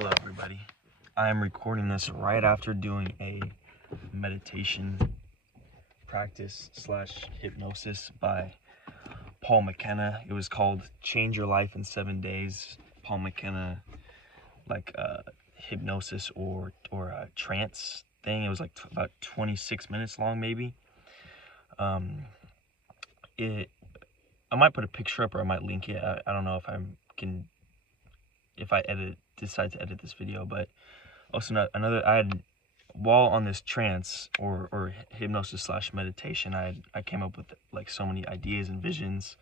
Hello everybody. I am recording this right after doing a meditation practice / hypnosis by Paul Mckenna. It was called Change Your Life in 7 Days. Paul Mckenna, like hypnosis or a trance thing. It was like about 26 minutes long maybe. I might put a picture up or I might link it. I don't know if I decide to edit this video, but also while on this trance or hypnosis / meditation, I came up with like so many ideas and visions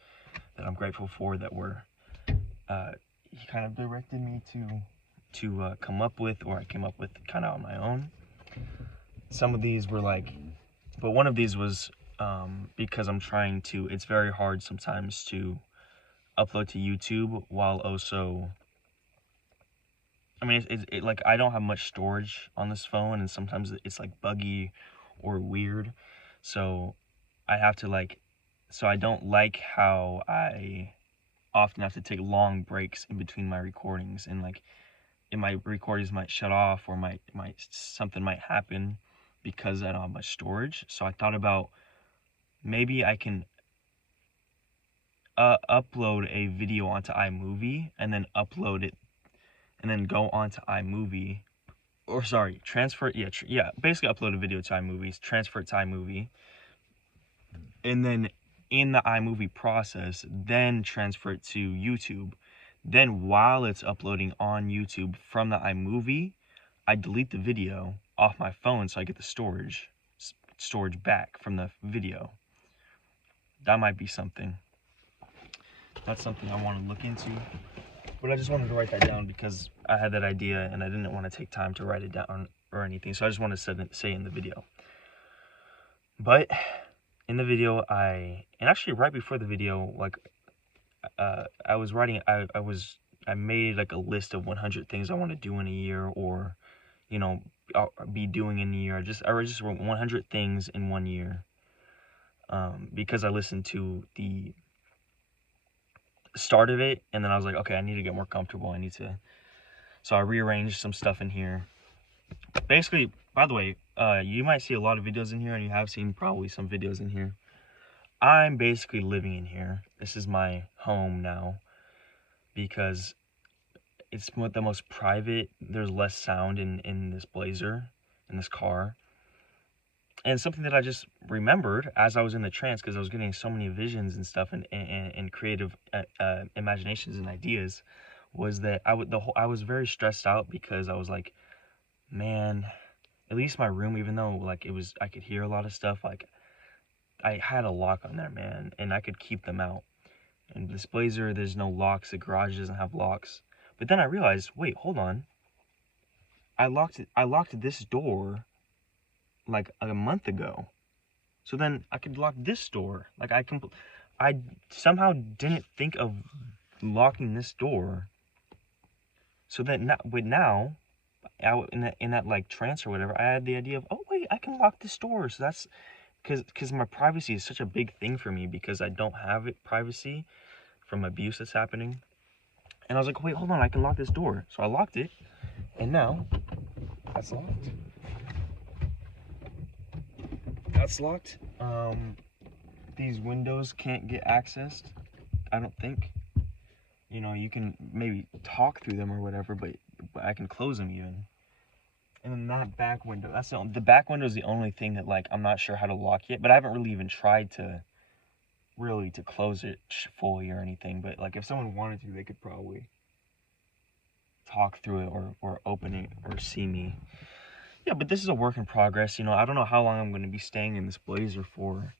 that I'm grateful for that were he kind of directed me to come up with, or I came up with kind of on my own. Some of these were but one of these was because it's very hard sometimes to upload to YouTube while also, I mean, like I don't have much storage on this phone, and sometimes it's like buggy or weird. So I have to so I don't like how I often have to take long breaks in between my recordings, and my recordings might shut off or something might happen because I don't have much storage. So I thought about maybe I can upload a video onto iMovie and then upload it and then go onto iMovie, or sorry, transfer it, basically upload a video to iMovie, transfer it to iMovie, and then in the iMovie process, then transfer it to YouTube. Then while it's uploading on YouTube from the iMovie, I delete the video off my phone so I get the storage back from the video. That might be something. That's something I want to look into. But I just wanted to write that down because I had that idea and I didn't want to take time to write it down or anything. So I just want to say in the video. But in the video, and actually right before the video, I was writing, I made like a list of 100 things I want to do in a year, or, I'll be doing in a year. I just wrote 100 things in 1 year. Because I listened to the start of it, and then I was like, okay, I need to get more comfortable. So I rearranged some stuff in here. Basically, by the way, you might see a lot of videos in here, and you have seen probably some videos in here. I'm basically living in here. This is my home now because it's the most private. There's less sound in this Blazer, in this car. And something that I just remembered as I was in the trance, because I was getting so many visions and stuff and creative imaginations and ideas, was that I was very stressed out because I was like, man, at least my room, even though I could hear a lot of stuff, I had a lock on there, man, and I could keep them out. And this Blazer, there's no locks. The garage doesn't have locks. But then I realized, wait, hold on. I locked this door like a month ago, so then I could lock this door. I somehow didn't think of locking this door. So then now in that trance or whatever, I had the idea of, oh wait, I can lock this door. So that's because my privacy is such a big thing for me, because I don't have privacy from abuse that's happening. And I was like, wait, hold on, I can lock this door. So I locked it, and now that's locked. That's locked. These windows can't get accessed, I don't think. You can maybe talk through them or whatever, but I can close them even. And then that back window, the back window is the only thing that I'm not sure how to lock yet, but I haven't really even tried to close it fully or anything. But if someone wanted to, they could probably talk through it or open it or see me. Yeah, but this is a work in progress. I don't know how long I'm going to be staying in this Blazer for.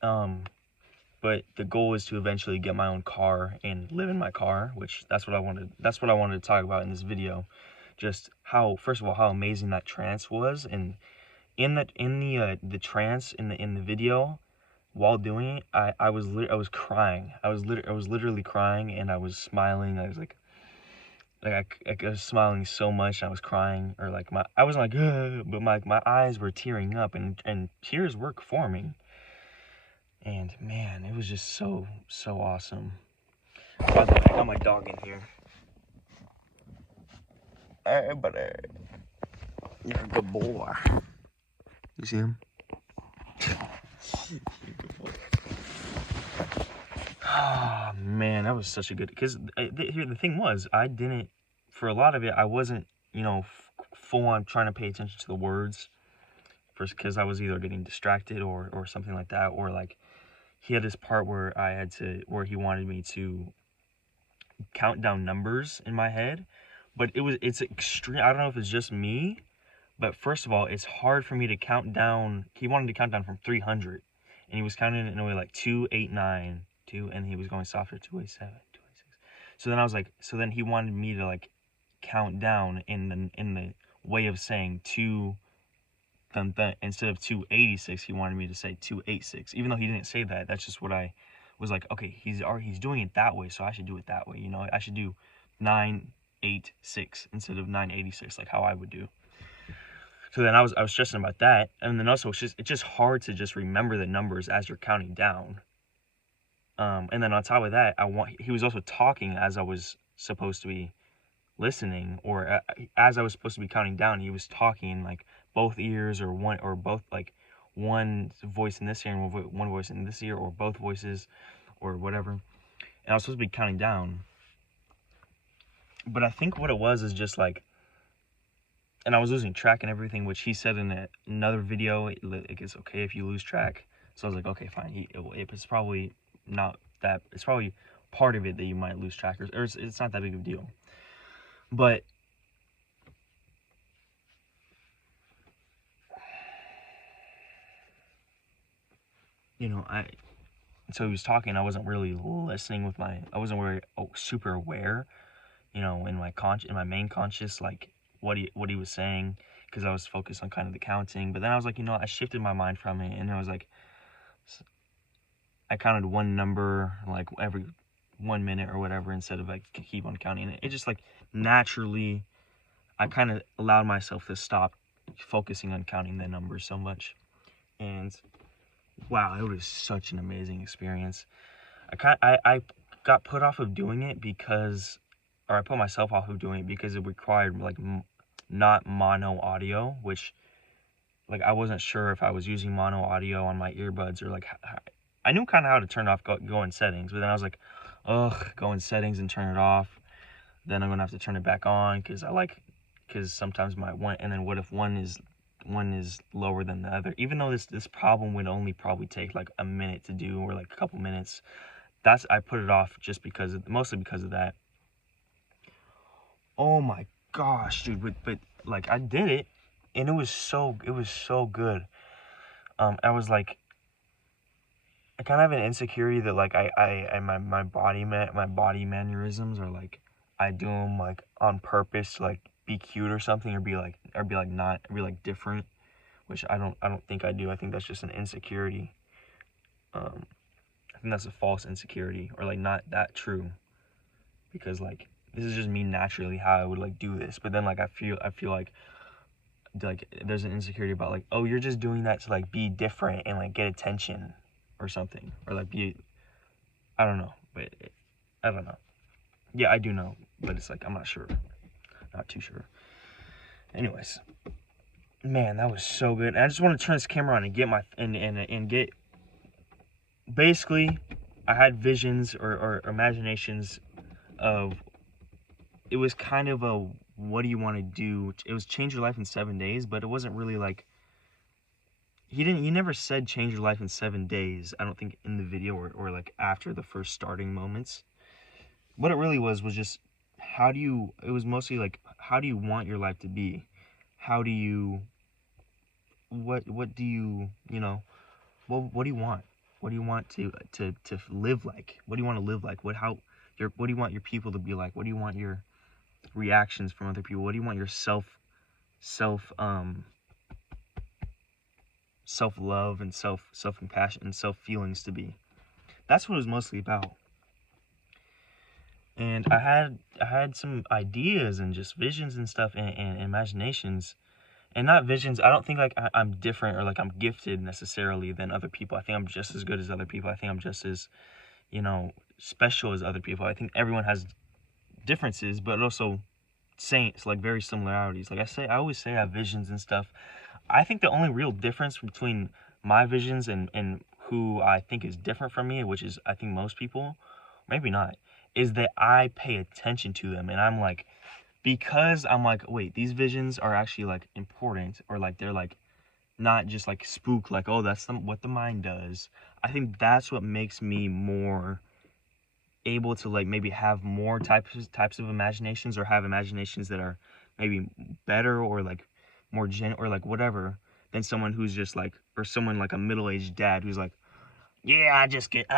But the goal is to eventually get my own car and live in my car, which that's what I wanted to talk about in this video. Just first of all, how amazing that trance was, and in the trance in the video, while doing it, I was crying. I was literally crying, and I was smiling. I was I was smiling so much, and I was crying, or I wasn't but my eyes were tearing up, and tears were forming. And man, it was just so awesome. By the way, I got my dog in here. Hey, buddy. You're a good boy. You see him? Oh, man, that was such a good... Because here, the thing was, I didn't... For a lot of it, I wasn't, you know, full on trying to pay attention to the words. First, because I was either getting distracted or something like that. Or, like, he had this part where where he wanted me to count down numbers in my head. But it's extreme. I don't know if it's just me. But first of all, it's hard for me to count down. He wanted to count down from 300. And he was counting it in a way like 289, 2, and he was going softer, 287, 286. So then I was like, so then he wanted me to like count down in the way of saying 2, instead of 286, he wanted me to say 286. Even though he didn't say that, that's just what I was like, okay, he's doing it that way, so I should do it that way. You know, I should do 986 instead of 986, like how I would do. So then I was stressing about that, and then also it's just hard to just remember the numbers as you're counting down. And then on top of that, he was also talking as I was supposed to be listening, or as I was supposed to be counting down, he was talking in like both ears, or both, like one voice in this ear and one voice in this ear, or both voices, or whatever. And I was supposed to be counting down, but I think what it was is just like. And I was losing track and everything, which he said in another video, it's okay if you lose track. So I was like, okay, fine. It's probably not that, it's probably part of it that you might lose track, or it's not that big of a deal. But, you know, so he was talking, I wasn't really listening I wasn't really super aware, you know, in my main conscious, like, what he was saying, because I was focused on kind of the counting. But then I was like, you know, I shifted my mind from it, and I was like, I counted one number like every 1 minute or whatever, instead of like keep on counting. It just like naturally, I kind of allowed myself to stop focusing on counting the numbers so much. And wow, it was such an amazing experience. I got put off of doing it I put myself off of doing it because it required like not mono audio, which like I wasn't sure if I was using mono audio on my earbuds, or like I knew kind of how to turn off go in settings, but then I was like, ugh, go in settings and turn it off. Then I'm gonna have to turn it back on because sometimes and then what if one is lower than the other, even though this problem would only probably take like a minute to do, or like a couple minutes. I put it off just mostly because of that. Oh my gosh, dude, but like I did it, and it was so good. I was like, I kind of have an insecurity that like my body mannerisms are like, I do them like on purpose to like be cute or something, or be like different, which I don't think I do. I think that's just an insecurity. I think that's a false insecurity, or like not that true, because like this is just me naturally how I would like do this. But then like I feel like there's an insecurity about like, oh, you're just doing that to like be different and like get attention or something, or like I don't know, but I don't know. Yeah, I do know, but it's like I'm not sure, not too sure. Anyways, man, that was so good. And I just want to turn this camera on and get and get. Basically, I had visions or imaginations of. It was kind of a, what do you want to do? It was change your life in 7 days, but it wasn't really like. He never said change your life in 7 days, I don't think, in the video, or like after the first starting moments. What it really was just, it was mostly like, how do you want your life to be? How do you, what do you, you know, what do you want? What do you want to live like? What do you want to live like? What do you want your people to be like? What do you want your reactions from other people? What do you want your self-love and self-compassion and self-feelings to be? That's what it was mostly about. And I had some ideas and just visions and stuff, and imaginations, and not visions. I don't think like I'm different or like I'm gifted necessarily than other people. I think I'm just as good as other people. I think I'm just as, you know, special as other people. I think everyone has differences, but also saints, like very similarities. Like I always say I have visions and stuff. I think the only real difference between my visions and who I think is different from me, which is I think most people, maybe not, is that I pay attention to them. And I'm like, because I'm like, wait, these visions are actually like important, or like they're like not just like spook, like, oh, that's what the mind does. I think that's what makes me more able to like maybe have more types of imaginations, or have imaginations that are maybe better, or like more or like whatever, than someone who's just like, or someone like a middle-aged dad who's like, yeah, I just get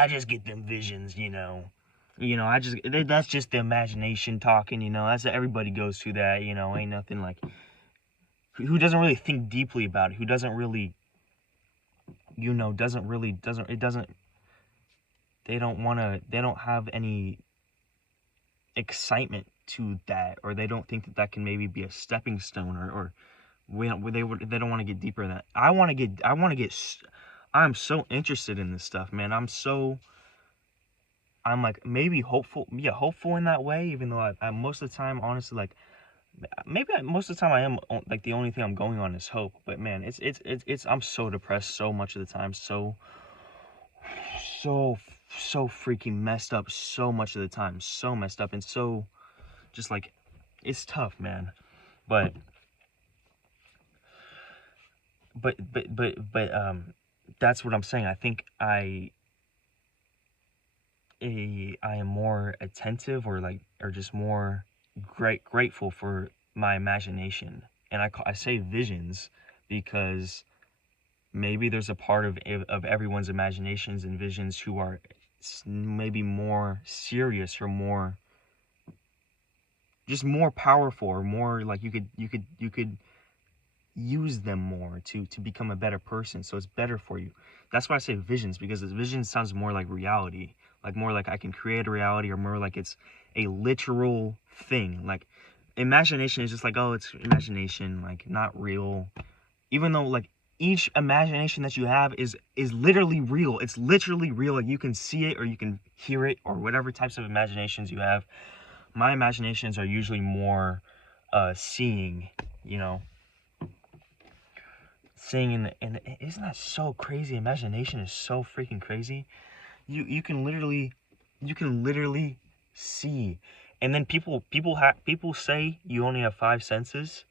them visions, that's just the imagination talking, that's everybody goes through that, ain't nothing, like, who doesn't really think deeply about it, who doesn't really, they don't have any excitement to that, or they don't think that can maybe be a stepping stone, or they don't want to get deeper than that. I'm so interested in this stuff, man. I'm like maybe hopeful, yeah, hopeful in that way, even though I most of the time, honestly, like most of the time I am like the only thing I'm going on is hope. But man, it's I'm so depressed so much of the time, so so freaking messed up so much of the time, so messed up, and so just like it's tough, man. But that's what I'm saying. I think I am more attentive, or just more grateful for my imagination. And I say visions because maybe there's a part of everyone's imaginations and visions who are maybe more serious, or more just more powerful, or more like you could use them more to become a better person, so it's better for you. That's why I say visions, because vision sounds more like reality, like more like I can create a reality, or more like it's a literal thing. Like imagination is just like, oh, it's imagination, like not real, even though like each imagination that you have is literally real. It's literally real. Like you can see it, or you can hear it, or whatever types of imaginations you have. My imaginations are usually more seeing, seeing, and isn't that so crazy? Imagination is so freaking crazy. You can literally see. And then people say you only have five senses.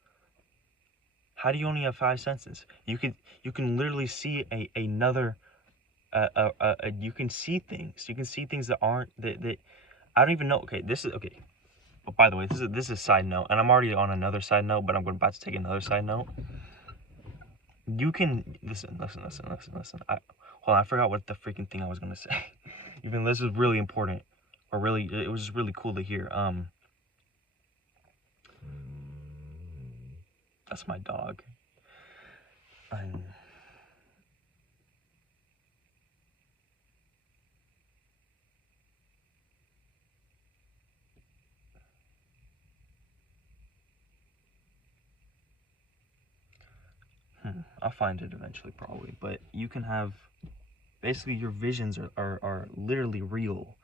How do you only have five senses? You can literally see another you can see things. You can see things that aren't that I don't even know. Okay, this is okay. But by the way, this is a side note, and I'm already on another side note, but I'm about to take another side note. You can listen. Hold on, I forgot what the freaking thing I was gonna say. Even this is really important, or really, it was just really cool to hear. That's my dog. I'll find it eventually, probably. But you can have, basically, your visions are literally real.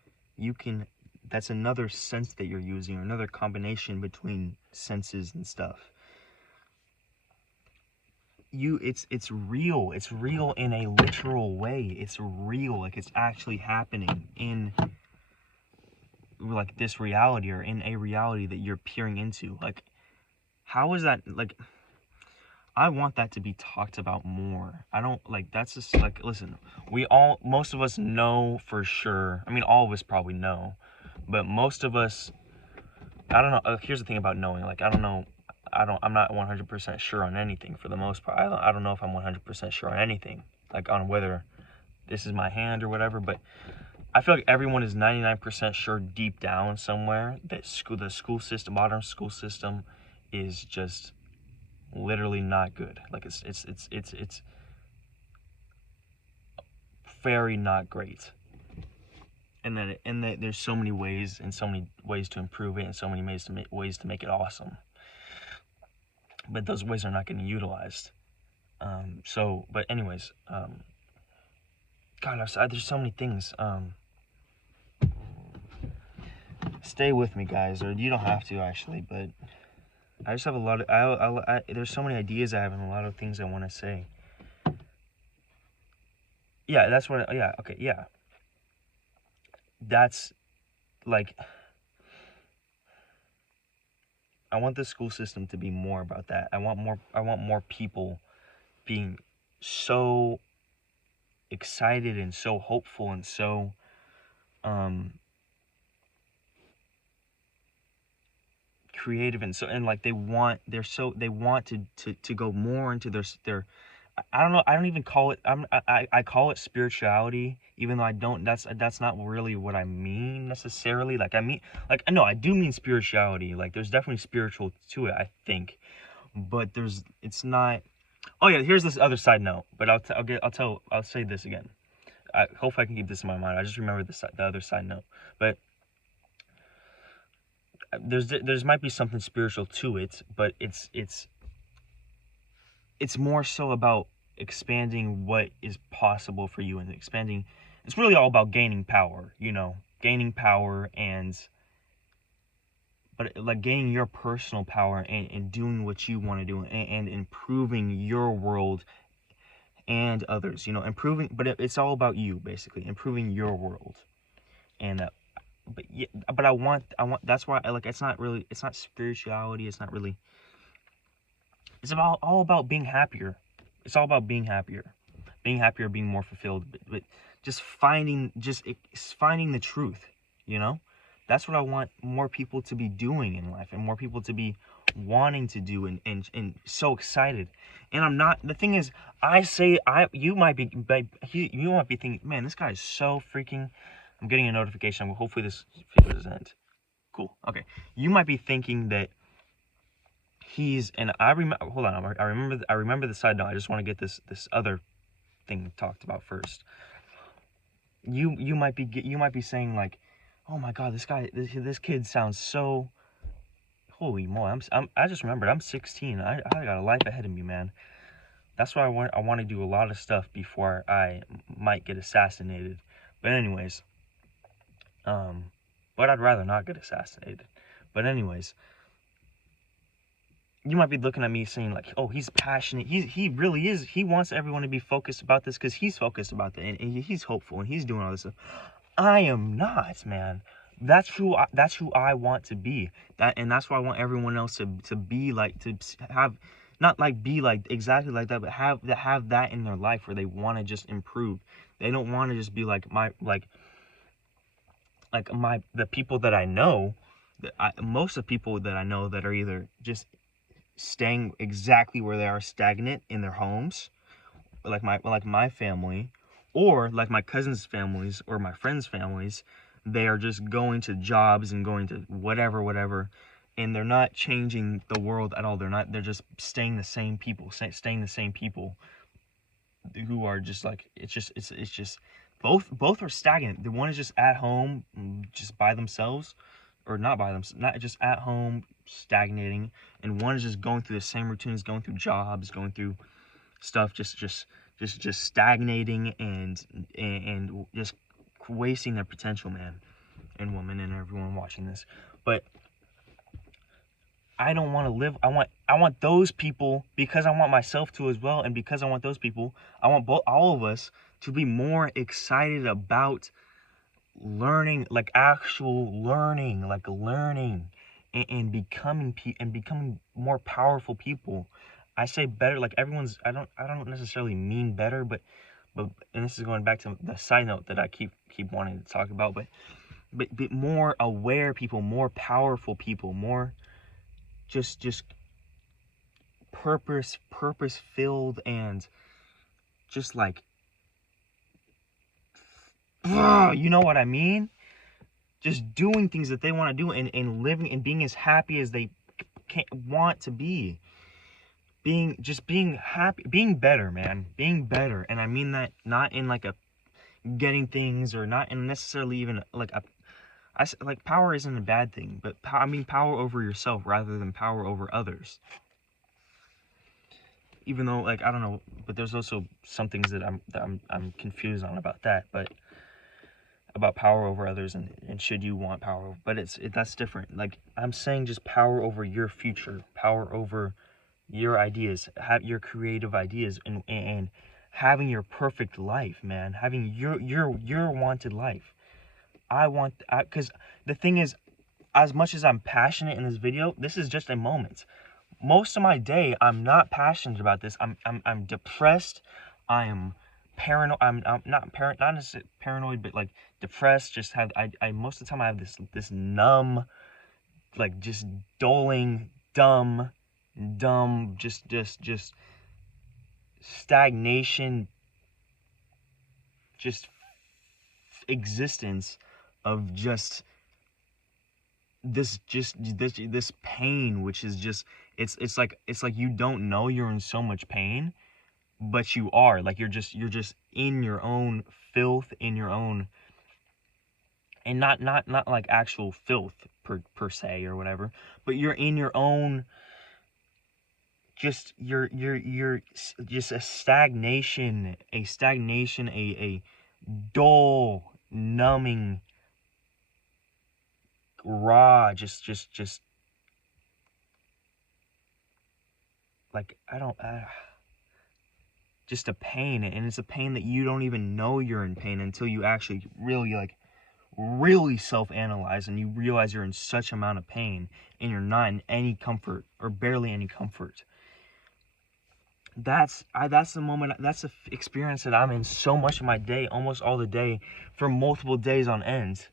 That's another sense that you're using, or another combination between senses and stuff. It's real. It's real in a literal way. It's real, like it's actually happening in like this reality, or in a reality that you're peering into. Like, how is that, like, I want that to be talked about more. I don't, like, that's just, like, listen, most of us know for sure. I mean, all of us probably know, but most of us, I don't know. Here's the thing about knowing, like, I don't know. I'm not 100% sure on anything for the most part. I don't know if I'm 100% sure on anything, like on whether this is my hand or whatever, but I feel like everyone is 99% sure deep down somewhere that the school system, modern school system, is just literally not good. Like it's very not great. And that there's so many ways to improve it, and so many ways to make it awesome. But those ways are not getting utilized. But anyways, God, there's so many things. Stay with me, guys, or you don't have to actually, but I just have a lot of, there's so many ideas I have and a lot of things I want to say. Yeah, that's what, yeah, okay, yeah. That's, like, I want the school system to be more about that. I want more people being so excited and so hopeful and so, creative and so, and like they want to go more into their I don't know, I don't even call it, I call it spirituality, even though I don't, that's not really what I mean necessarily. Like I mean, like, no, I do mean spirituality. Like there's definitely spiritual to it, I think, but it's not. Oh yeah, here's this other side note, but I'll say this again. I hope I can keep this in my mind. I just remember the other side note, but there's might be something spiritual to it, but it's more so about expanding what is possible for you and expanding. It's really all about gaining power, gaining power, but like gaining your personal power, and doing what you want to do, and improving your world and others, improving, but it's all about you, basically improving your world. And but yeah, but I want that's why I like, it's not spirituality, it's not really, it's all about being happier. It's all about being happier, being more fulfilled, but finding the truth. That's what I want more people to be doing in life, and more people to be wanting to do, and so excited. And I'm not. The thing is, you might be thinking, man, this guy is so freaking. I'm getting a notification. Hopefully this video doesn't end. Cool. Okay. You might be thinking that and I remember, hold on, I remember the side note. I just want to get this other thing talked about first. You might be saying like, oh my god, this kid sounds so, holy moly. I just remembered, I'm 16. I got a life ahead of me, man. That's why I want to do a lot of stuff before I might get assassinated. But anyways, but I'd rather not get assassinated. But anyways, you might be looking at me saying like, oh, he's passionate. He really is. He wants everyone to be focused about this because he's focused about that, and he's hopeful, and he's doing all this stuff. I am not, man. That's who I want to be. And that's why I want everyone else to be like, to have, not like be like exactly like that, but have that in their life where they want to just improve. They don't want to just be like the people that I know. Most of the people that I know that are either just staying exactly where they are, stagnant in their homes, like my family, or like my cousins' families or my friends' families. They are just going to jobs and going to whatever, and they're not changing the world at all. They're just staying the same people, who are just like, it's just both are stagnant. The one is just at home, just by themselves, or not by themselves, not just at home stagnating, and one is just going through the same routines, going through jobs, going through stuff, just stagnating, and just wasting their potential, man and woman, and everyone watching this. But I don't want to live. I want those people, because I want myself to as well, and because I want those people, I want all of us to be more excited about learning, like actual learning, and becoming more powerful people. I say better, like everyone's. I don't necessarily mean better, but and this is going back to the side note that I keep wanting to talk about, but more aware people, more powerful people, more just purpose filled, and just like, you know what I mean? Just doing things that they want to do, and living and being as happy as they want to be. Being happy, being better, man. Being better. And I mean that not in like a getting things, or not in necessarily even like like power isn't a bad thing, but I mean power over yourself rather than power over others. Even though, like, I don't know, but there's also some things that I'm confused on about that, but about power over others and should you want power, but that's different. Like, I'm saying just power over your future, power over your ideas, have your creative ideas, and having your perfect life, man, having your wanted life. Because the thing is, as much as I'm passionate in this video, this is just a moment. Most of my day, I'm not passionate about this. I'm depressed. I am paranoid. I'm not necessarily paranoid, but like depressed. Just have I most of the time I have this numb, like just dulling, dumb, just stagnation, just existence of just this pain, which is just it's like you don't know you're in so much pain, but you are. Like, you're just in your own filth, in your own, and not like actual filth per se or whatever, but you're in your own, just you're just a stagnation, a dull, numbing, raw, just like, just a pain. And it's a pain that you don't even know you're in pain until you actually really self-analyze, and you realize you're in such amount of pain and you're not in any comfort, or barely any comfort. That's the moment, that's the experience that I'm in so much of my day, almost all the day, for multiple days on end.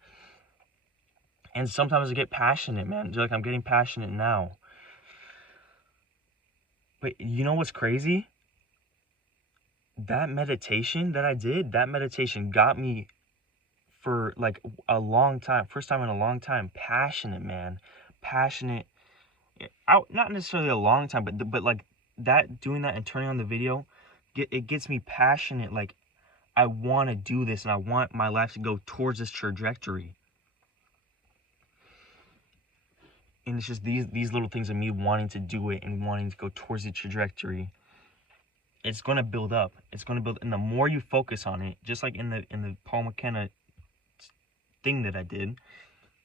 And sometimes I get passionate, man. Like, I'm getting passionate now. But you know what's crazy? That meditation that I did, that meditation got me for like a long time, first time in a long time, passionate, man. Passionate. Not necessarily a long time, but like that, doing that and turning on the video, it gets me passionate. Like, I want to do this, and I want my life to go towards this trajectory. And it's just these little things of me wanting to do it and wanting to go towards the trajectory. It's going to build up. It's going to build. And the more you focus on it, just like in the Paul Mckenna thing that I did,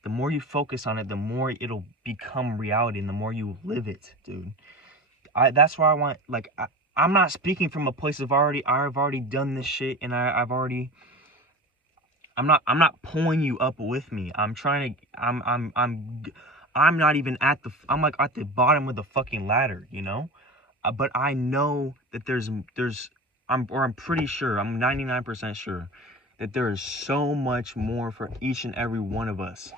the more you focus on it, the more it'll become reality, and the more you live it, dude. That's why I want, like, I'm not speaking from a place of I've already done this shit, and I'm not pulling you up with me. I'm not even I'm like at the bottom of the fucking ladder, you know? But I know that I'm pretty sure, I'm 99% sure that there is so much more for each and every one of us.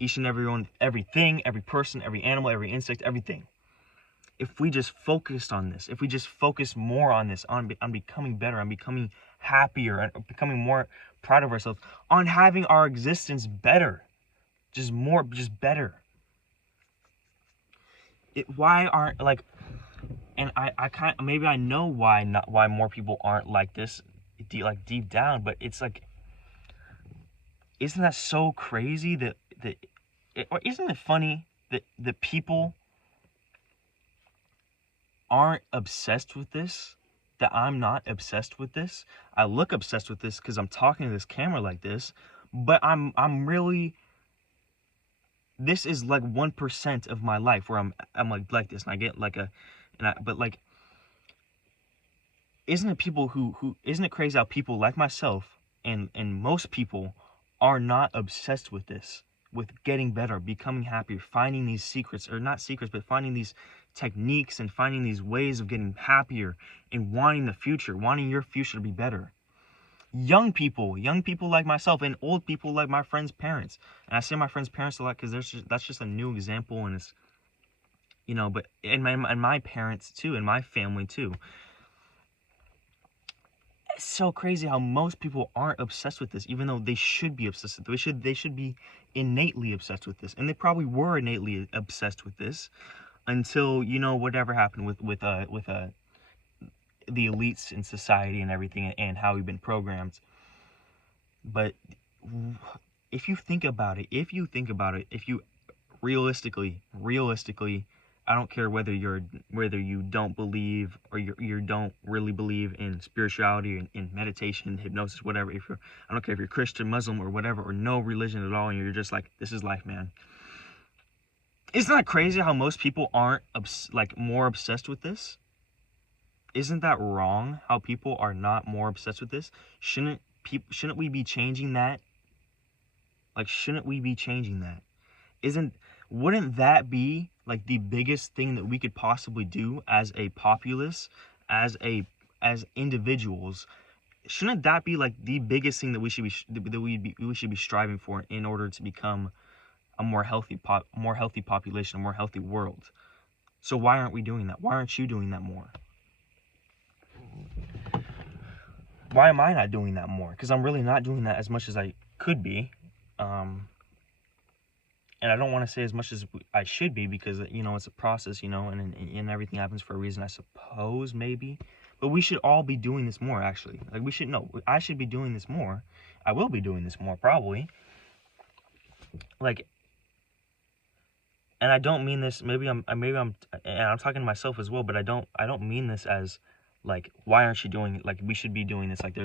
Each and every one, everything, every person, every animal, every insect, everything. If we just focused on this, if we just focus more on this, on becoming better, on becoming happier, and becoming more proud of ourselves, on having our existence better, just better. Why aren't, like, and I kind of, maybe I know why more people aren't like this, deep down, but it's like, isn't that so crazy or isn't it funny that people aren't obsessed with this, that I'm not obsessed with this? I look obsessed with this because I'm talking to this camera like this, but I'm really, this is like 1% of my life where I'm like this, and I get like but like, isn't it crazy how people like myself and most people are not obsessed with this, with getting better, becoming happier, finding these secrets, or not secrets, but finding these techniques and finding these ways of getting happier and wanting your future to be better. Young people like myself, and old people like my friends' parents. And I say my friends' parents a lot because that's just a new example, and it's, you know, but and my parents too, and my family too. It's so crazy how most people aren't obsessed with this, even though they should be obsessed with this. They should be innately obsessed with this, and they probably were innately obsessed with this until, you know, whatever happened with the elites in society and everything, and how we've been programmed. But if you think about it, if you realistically I don't care whether you don't believe or you don't really believe in spirituality and in meditation, hypnosis, whatever. I don't care if you're Christian, Muslim, or whatever, or no religion at all, and you're just like, this is life, man. Isn't that crazy how most people aren't more obsessed with this? Isn't that wrong? How people are not more obsessed with this? Shouldn't we be changing that? Like, shouldn't we be changing that? Wouldn't that be like the biggest thing that we could possibly do as a populace, as individuals? Shouldn't that be like the biggest thing that we should be striving for in order to become a more healthy population, a more healthy world? So why aren't we doing that? Why aren't you doing that more? Why am I not doing that more? Because I'm really not doing that as much as I could be. And I don't want to say as much as I should be, because, you know, it's a process, you know, and everything happens for a reason, I suppose, maybe. But we should all be doing this more, actually. Like, I should be doing this more. I will be doing this more, probably. Like, and I don't mean this, and I'm talking to myself as well, but I don't mean this as, like, why aren't you doing it? Like, we should be doing this. Like,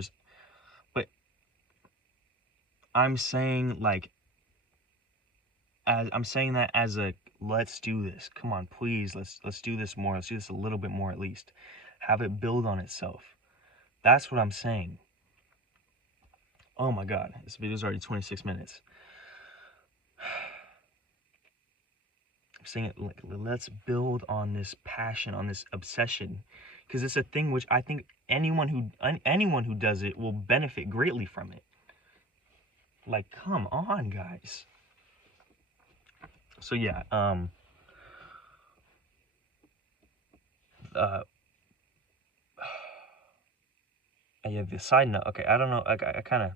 but I'm saying, like, I'm saying that as a, let's do this. Come on, please, let's do this more. Let's do this a little bit more, at least. Have it build on itself. That's what I'm saying. Oh my God, this video's already 26 minutes. I'm saying it like, let's build on this passion, on this obsession, because it's a thing which I think anyone who does it will benefit greatly from it. Like, come on, guys. So yeah, yeah, the side note, okay, I don't know, I kind of,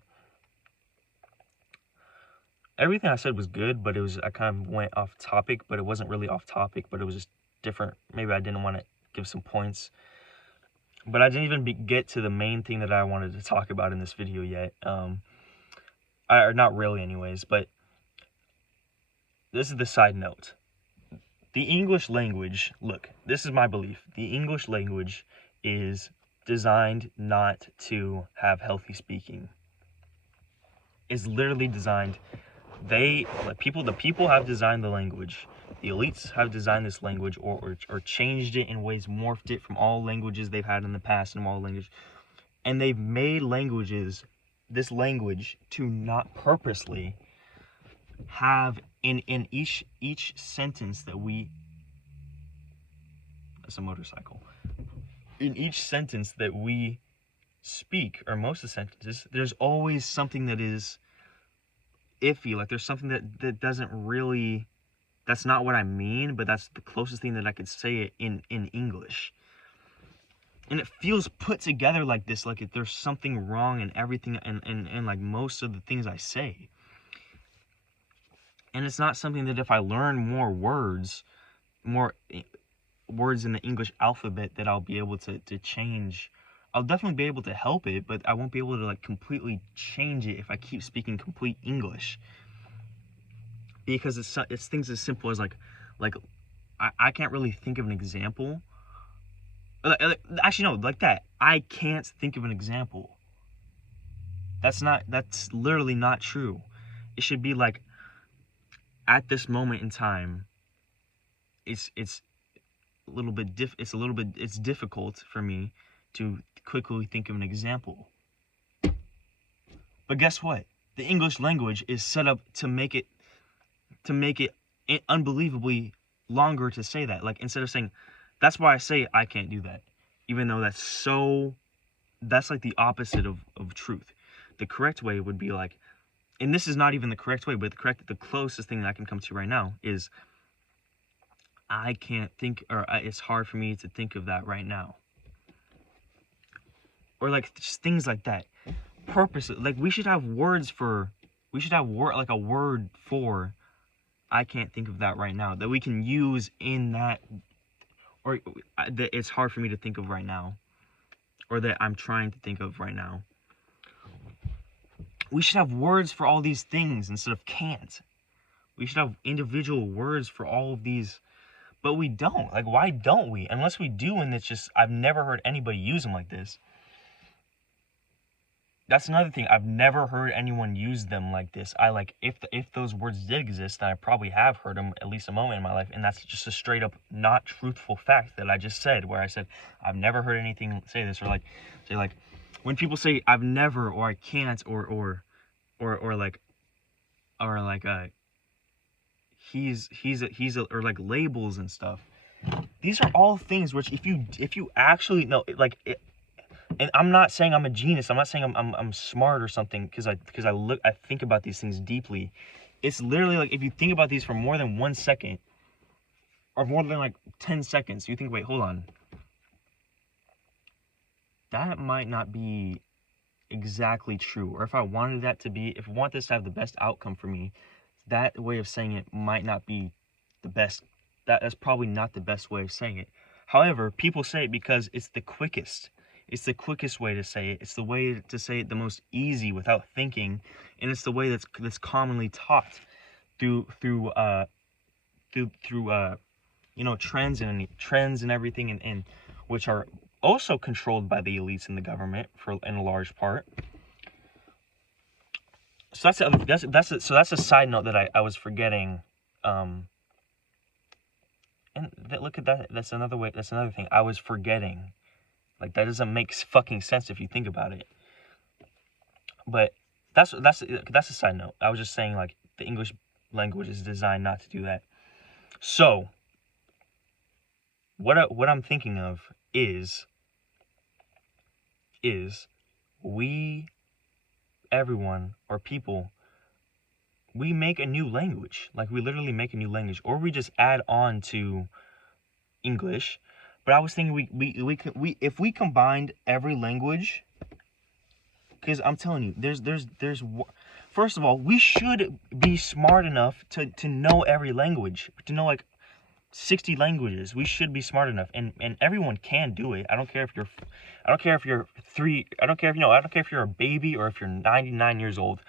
everything I said was good, but I kind of went off topic, but it wasn't really off topic, but it was just different. Maybe I didn't want to give some points, but I didn't even get to the main thing that I wanted to talk about in this video yet, or not really anyways, but this is the side note. The English language, look, this is my belief. The English language is designed not to have healthy speaking. It's literally designed, the people have designed the language. The elites have designed this language or changed it in ways, morphed it from all languages they've had in the past and all languages. And they've made this language to not purposely have in each sentence that that's a motorcycle. In each sentence that we speak, or most of the sentences, there's always something that is iffy. Like, there's something that doesn't really, that's not what I mean, but that's the closest thing that I could say it in English. And it feels put together like this, like there's something wrong in everything and like most of the things I say. And it's not something that if I learn more words in the English alphabet, that I'll be able to change. I'll definitely be able to help it, but I won't be able to like completely change it if I keep speaking complete English. Because it's things as simple as like I can't really think of an example. Actually, no, like that. I can't think of an example. That's literally not true. It should be like, at this moment in time, it's difficult for me to quickly think of an example. But guess what? The English language is set up to make it unbelievably longer to say that. Like, instead of saying, that's why I say I can't do that, even though that's like the opposite of truth. The correct way would be like, and this is not even the correct way, but the closest thing that I can come to right now is, I can't think, or it's hard for me to think of that right now. Or like just things like that. Purpose, like we should have a word for, I can't think of that right now, that we can use in that, or that it's hard for me to think of right now, or that I'm trying to think of right now. We should have words for all these things instead of can't. We should have individual words for all of these But we don't. Like, why don't we? Unless we do, and it's just, I've never heard anybody use them like this. That's another thing. I've never heard anyone use them like this. If those words did exist, then I probably have heard them at least a moment in my life, and that's just a straight up not truthful fact that I just said, where I said I've never heard anything say this, or say when people say I've never, or I can't, or he's a, or like labels and stuff. These are all things which if you actually know, and I'm not saying I'm a genius. I'm not saying I'm smart or something, because I think about these things deeply. It's literally like, if you think about these for more than 1 second, or more than like 10 seconds, you think, wait, hold on. That might not be exactly true. Or if I wanted that to be, if I want this to have the best outcome for me, that way of saying it might not be the best. That's probably not the best way of saying it. However, people say it because it's the quickest. It's the quickest way to say it. It's the way to say it the most easy without thinking, and it's the way that's commonly taught through trends and everything, and which are also controlled by the elites and the government in a large part. So that's a side note that I was forgetting. And look at that. That's another thing I was forgetting. Like, that doesn't make fucking sense if you think about it. But that's a side note. I was just saying, like, the English language is designed not to do that. So what I'm thinking of is we, everyone, or people, we make a new language. Like, we literally make a new language, or we just add on to English. But I was thinking we if we combined every language, because I'm telling you, there's first of all, we should be smart enough to know every language, to know like 60 languages. We should be smart enough, and everyone can do it. I don't care if you're a baby or if you're 99 years old.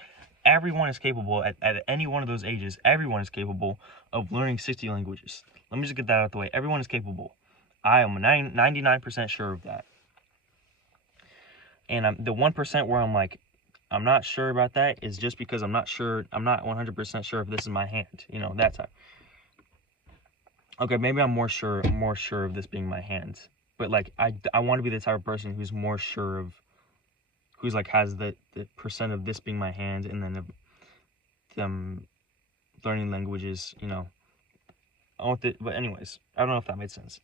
Everyone is capable at any one of those ages. Everyone is capable of learning 60 languages. Let me just get that out of the way. Everyone is capable. I am 99% sure of that. And the 1% where I'm like, I'm not sure about that, is just because I'm not 100% sure if this is my hand. You know, that type. Okay, maybe I'm more sure of this being my hand. But like, I want to be the type of person who's more sure of, who's like has the percent of this being my hand, and then them learning languages, you know. But anyways, I don't know if that made sense.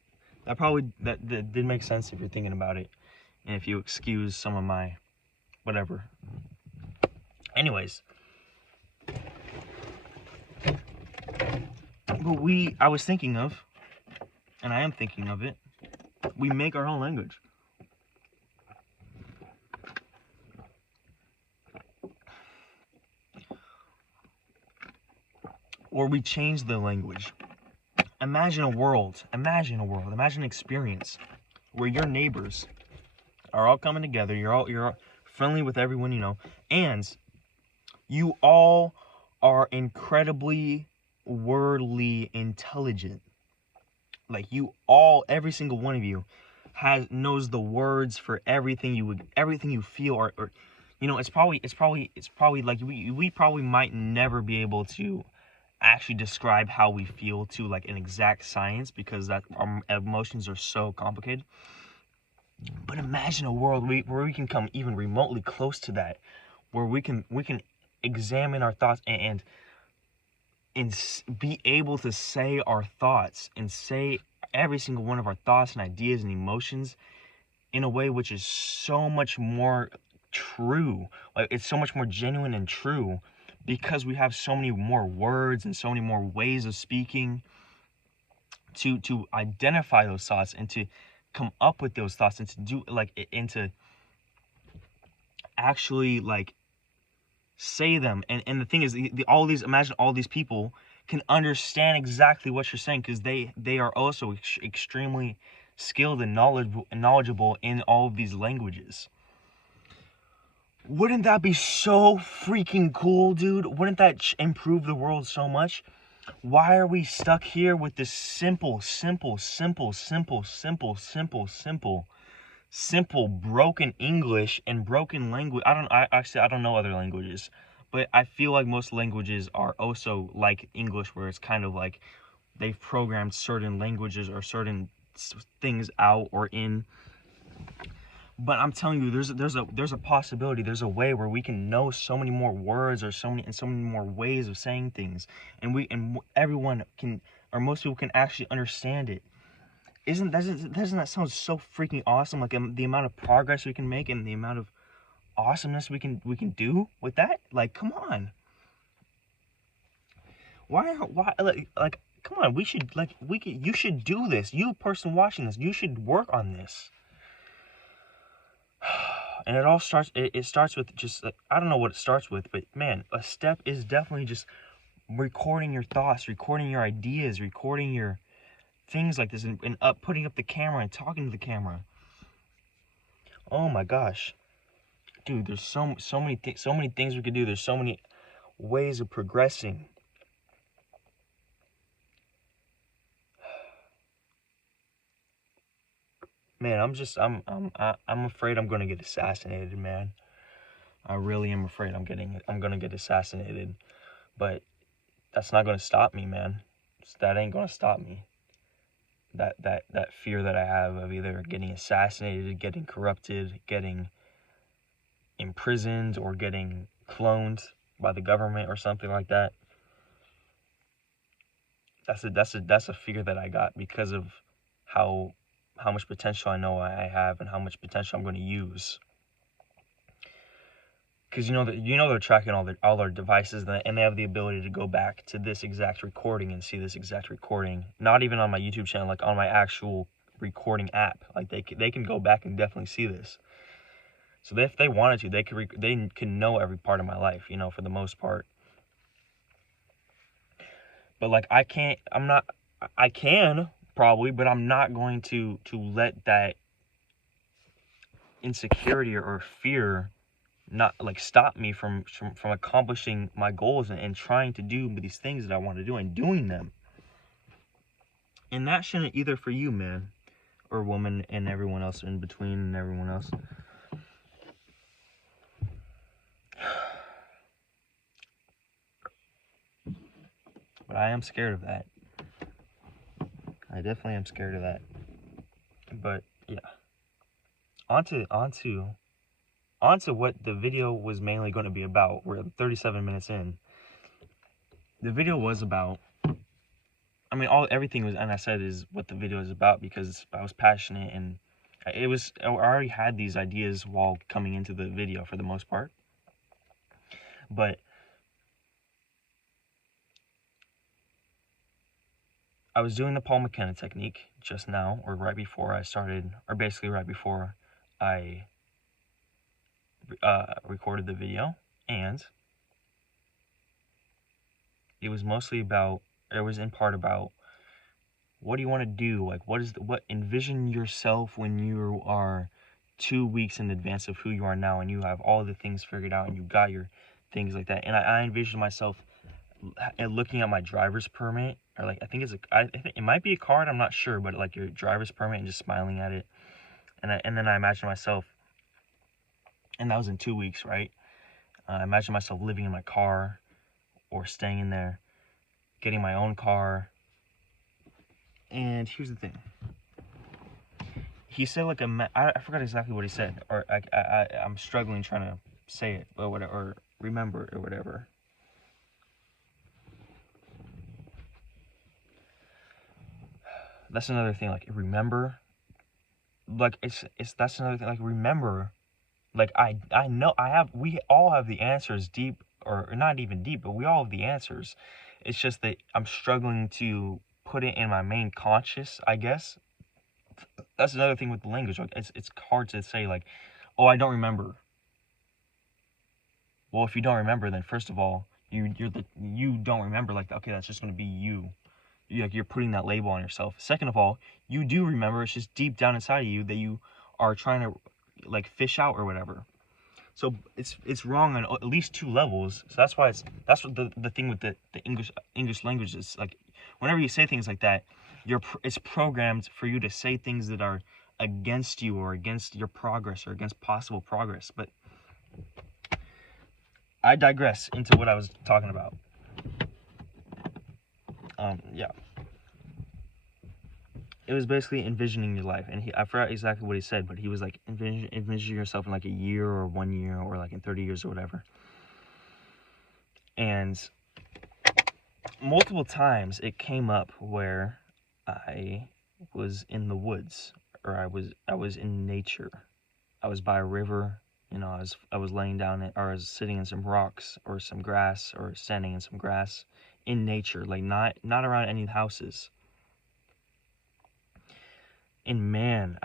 That did make sense if you're thinking about it, and if you excuse some of my whatever. Anyways, but I was thinking of, and I am thinking of it, we make our own language. Or we change the language. Imagine an experience where your neighbors are all coming together, you're friendly with everyone you know, and you all are incredibly wordly intelligent. Like, every single one of you knows the words for everything you feel, or you know, it's probably like we probably might never be able to actually describe how we feel to like an exact science, because that our emotions are so complicated. But imagine a world where we can come even remotely close to that, where we can examine our thoughts and be able to say our thoughts, and say every single one of our thoughts and ideas and emotions in a way which is so much more true. Like, it's so much more genuine and true, because we have so many more words and so many more ways of speaking to identify those thoughts, and to come up with those thoughts, and to do and to actually like say them. And the thing is, imagine all these people can understand exactly what you're saying, because they are also extremely skilled and knowledgeable in all of these languages. Wouldn't that be so freaking cool, dude? Wouldn't that improve the world so much? Why are we stuck here with this simple broken English and broken language? I don't know other languages, but I feel like most languages are also like English, where it's kind of like they've programmed certain languages or certain things out or in. But I'm telling you, there's a possibility, there's a way where we can know so many more words or so many more ways of saying things, and everyone can, or most people can actually understand it. Doesn't that sound so freaking awesome? Like the amount of progress we can make and the amount of awesomeness we can do with that. Like, come on. Why like come on, you should do this. You person watching this, you should work on this. And it all starts, it starts with just, I don't know what it starts with, but man, a step is definitely just recording your thoughts, recording your ideas, recording your things like this, and putting up the camera and talking to the camera. Oh my gosh, dude, there's so many things we could do. There's so many ways of progressing. Man, I'm afraid I'm gonna get assassinated, man. I really am afraid I'm gonna get assassinated, but that's not gonna stop me, man. That ain't gonna stop me. That fear that I have of either getting assassinated, getting corrupted, getting imprisoned, or getting cloned by the government or something like that. That's a fear that I got because of how much potential I know I have and how much potential I'm going to use. Because they're tracking all their devices, and they have the ability to go back to this exact recording and see this exact recording. Not even on my YouTube channel, like on my actual recording app. Like they can go back and definitely see this. So if they wanted to, they can know every part of my life, for the most part. But like I can probably, but I'm not going to let that insecurity or fear not like stop me from accomplishing my goals and trying to do these things that I want to do and doing them. And that shouldn't either for you, man, or woman, and everyone else in between, and everyone else. But I am scared of that. I definitely am scared of that. But yeah, onto what the video was mainly going to be about. We're 37 minutes in. The video was about, I mean, everything was, and I said is what the video is about because I was passionate, and I already had these ideas while coming into the video for the most part. But I was doing the Paul Mckenna technique just now, or right before I started, or basically right before I recorded the video, and it was in part about what do you want to do? Like, envision yourself when you are 2 weeks in advance of who you are now, and you have all the things figured out, and you got your things like that. And I envisioned myself looking at my driver's permit, or like I think it might be a card, I'm not sure, but like your driver's permit, and just smiling at it. And then I imagine myself, and that was in 2 weeks, right? I imagine myself living in my car, or staying in there, getting my own car. And here's the thing. He said like I forgot exactly what he said, or I'm struggling trying to say it, but whatever, or remember it, or whatever. That's another thing. Like, remember. Like that's another thing. Like, remember. Like I know we all have the answers deep, or not even deep, but we all have the answers. It's just that I'm struggling to put it in my main conscious, I guess. That's another thing with the language. Like, it's hard to say like, oh, I don't remember. Well, if you don't remember, then first of all, you don't remember. Like, okay, that's just going to be you. You're putting that label on yourself. Second of all, you do remember. It's just deep down inside of you that you are trying to like fish out or whatever. So it's wrong on at least 2 levels. So that's why that's what the thing with the English language is. Like, whenever you say things like that, it's programmed for you to say things that are against you or against your progress or against possible progress. But I digress into what I was talking about. Yeah. It was basically envisioning your life, and I forgot exactly what he said, but he was like, envision yourself in like a year or 1 year or like in 30 years or whatever. And multiple times it came up where I was in the woods, or I was in nature. I was by a river, you know, I was laying down or I was sitting in some rocks or some grass, or standing in some grass in nature, like not around any houses. And man,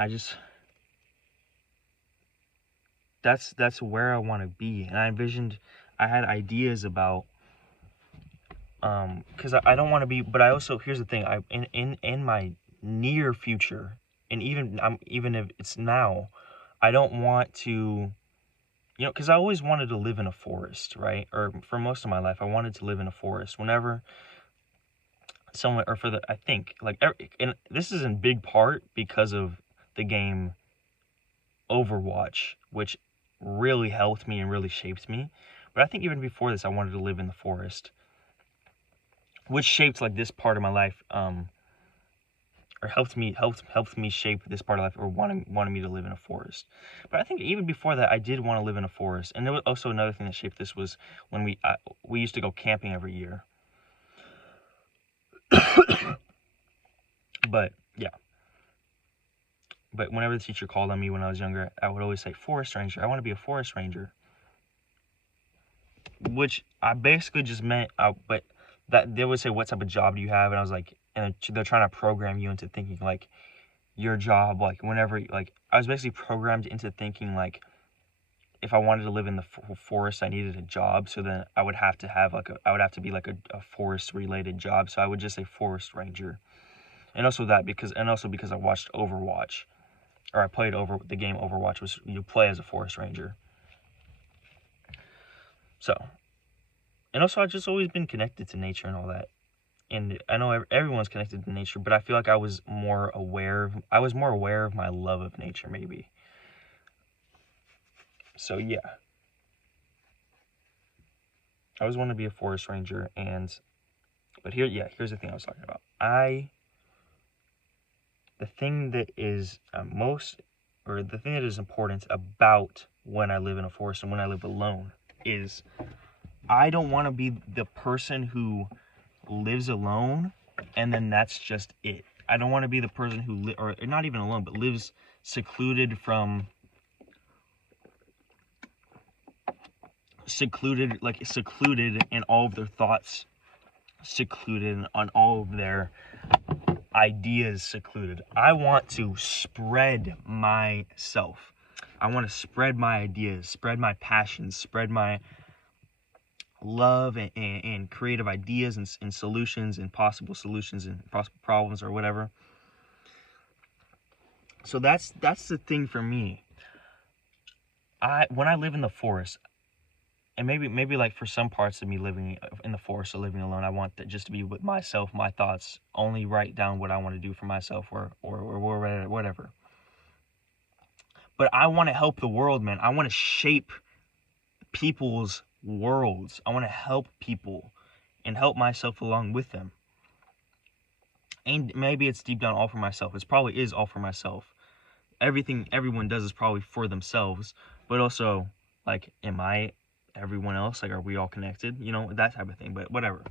that's where I want to be. And I had ideas about, because I don't want to be, but I also, here's the thing, in my near future, and even if it's now, I don't want to, you know, because I always wanted to live in a forest, right? Or for most of my life, I wanted to live in a forest. Whenever someone, or I think, like, and this is in big part because of the game Overwatch, which really helped me and really shaped me. But I think even before this, I wanted to live in the forest, which shaped like this part of my life, or helped me shape this part of life, or wanted me to live in a forest. But I think even before that, I did want to live in a forest. And there was also another thing that shaped this, was when we used to go camping every year. But yeah. But whenever the teacher called on me when I was younger, I would always say, forest ranger. I want to be a forest ranger. Which I basically just meant, but that they would say, what type of job do you have? And I was like, and they're trying to program you into thinking like your job, like whenever, like I was basically programmed into thinking like if I wanted to live in the forest, I needed a job. So then I would have to have I would have to be like a forest related job. So I would just say forest ranger. And also because I watched Overwatch, or I played the game Overwatch, was you play as a forest ranger. So, and also I've just always been connected to nature and all that. And I know everyone's connected to nature, but I feel like I was more aware of my love of nature, maybe. So yeah, I always wanted to be a forest ranger. But here's the thing I was talking about. The thing that is the thing that is important about when I live in a forest and when I live alone is I don't want to be the person who lives alone and then that's just it. I don't want to be the person who or not even alone, but lives secluded in all of their thoughts, secluded on all of their ideas, secluded. I want to spread myself. I want to spread my ideas, spread my passions, spread my love and creative ideas and solutions and possible solutions and possible problems or whatever. So that's the thing for me. When I live in the forest, and maybe like for some parts of me living in the forest or living alone, I want that just to be with myself, my thoughts, only write down what I want to do for myself or whatever. But I want to help the world, man. I want to shape people's worlds. I want to help people and help myself along with them. And maybe it's deep down all for myself. It probably is all for myself. Everything everyone does is probably for themselves, but also like, am I everyone else? Like, are we all connected? You know, that type of thing, but whatever.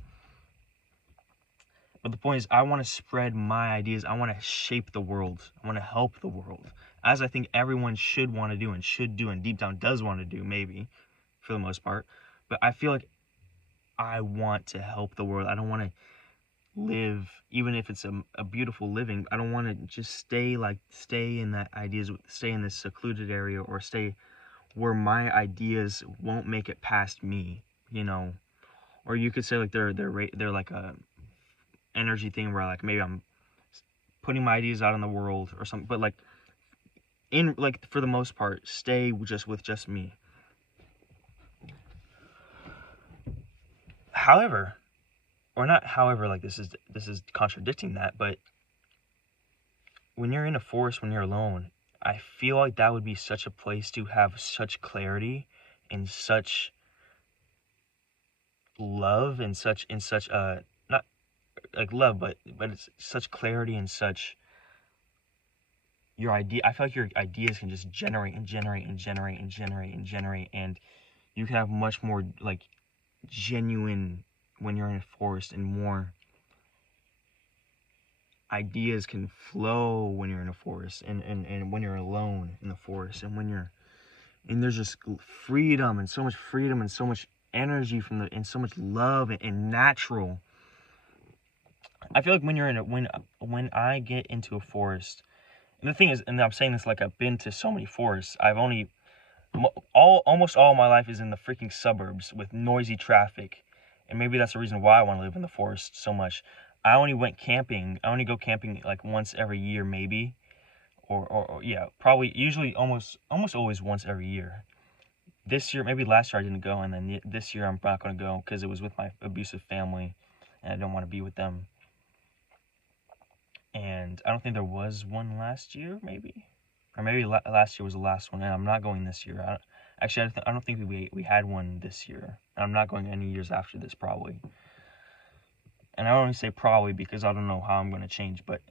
But the point is, I want to spread my ideas. I want to shape the world. I want to help the world, as I think everyone should want to do and should do, and deep down does want to do, maybe, for the most part. But I feel like I want to help the world. I don't want to live, even if it's a beautiful living, I don't want to just stay in that ideas, stay in this secluded area, or stay where my ideas won't make it past me, you know. Or you could say like they're like a energy thing where like maybe I'm putting my ideas out in the world or something, but like for the most part, stay just with me. However, or not however, like this is contradicting that, but when you're in a forest, when you're alone, I feel like that would be such a place to have such clarity and such love and such not like love, but it's such clarity and such your idea. I feel like your ideas can just generate and generate and generate and generate and generate, and you can have much more like genuine when you're in a forest, and more ideas can flow when you're in a forest, and when you're alone in the forest, and when you're, and there's just freedom and so much energy from the, and so much love, and natural. I feel like when you're in a, when I get into a forest, and the thing is, and I'm saying this like I've been to so many forests. I've only almost all my life is in the freaking suburbs with noisy traffic, and maybe that's the reason why I want to live in the forest so much. I only go camping like once every year, maybe, or yeah, probably usually almost always once every year. This year, maybe last year I didn't go, and then this year I'm not going to go because it was with my abusive family, and I don't want to be with them. And I don't think there was one last year, maybe. Or maybe last year was the last one, and I'm not going this year. Actually, I don't think we had one this year. I'm not going any years after this, probably. And I only say probably because I don't know how I'm going to change, but